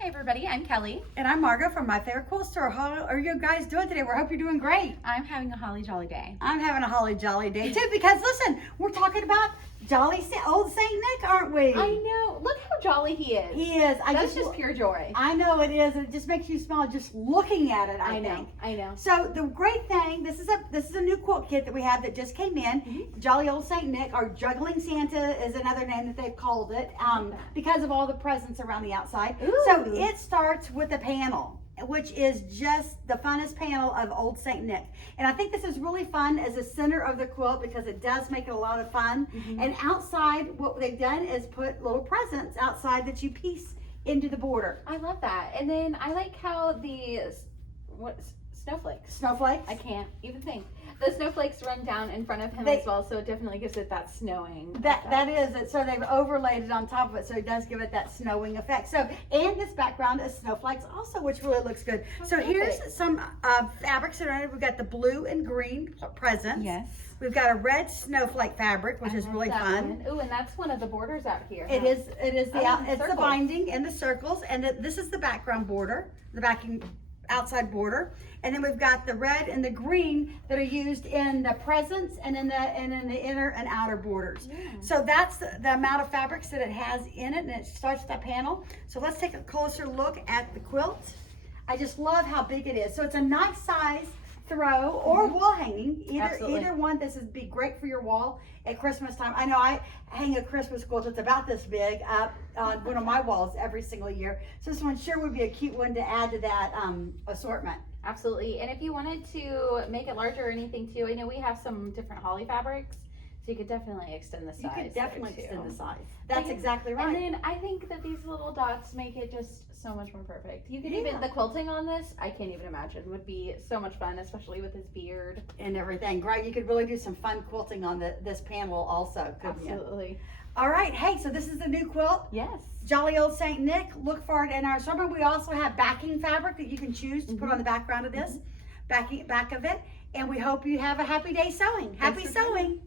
Hey everybody, I'm Kelly. And I'm Margo from My Favorite Quilt Store. How are you guys doing today? We hope you're doing great. I'm having a holly jolly day. I'm having a holly jolly day too because listen, we're talking about old Saint Nick, aren't we? I know. Look how jolly he is. He is. That's just pure joy. I know it is. It just makes you smile just looking at it. I think. I know. So the great thing, this is a new quilt kit that we have that just came in. Jolly Old Saint Nick, or Juggling Santa is another name that they've called it, because of all the presents around the outside. Ooh. So it starts with a panel, which is just the funnest panel of Old Saint Nick. And I think this is really fun as a center of the quilt because it does make it a lot of fun. And outside, what they've done is put little presents outside that you piece into the border. I love that. And then I like how the snowflakes. I can't even think. The snowflakes run down in front of him as well, so it definitely gives it that snowing that is it. So they've overlaid it on top of it, so it does give it that snowing effect. So, and this background is snowflakes also, which really looks good. So here's some fabrics that are in it. We've got the blue and green presents. Yes. We've got a red snowflake fabric, which is really fun. Oh, and that's one of the borders out here. It is it's circles. the binding and the circles, and this is the background border, the backing outside border. And then we've got the red and the green that are used in the presents and in the inner and outer borders. So that's the amount of fabrics that it has in it, and it starts with that panel. So let's take a closer look at the quilt. I just love how big it is. So it's a nice size throw or wall hanging. Either one. This would be great for your wall at Christmas time. I know I hang a Christmas quilt that's about this big up on one of my walls every single year. So this one sure would be a cute one to add to that assortment. Absolutely. And if you wanted to make it larger or anything too, I know we have some different holly fabrics, so you could definitely extend the size. You could definitely extend the size. That's exactly right. And then I think that these little dots make it just so much more perfect. You could even, the quilting on this, I can't even imagine, would be so much fun, especially with his beard. And everything. Right, you could really do some fun quilting on this panel also, couldn't you? Absolutely. All right, hey, so this is the new quilt. Yes. Jolly Old Saint Nick. Look for it in our summer. We also have backing fabric that you can choose to put on the background of this, back of it. And we hope you have a happy day sewing. Happy sewing.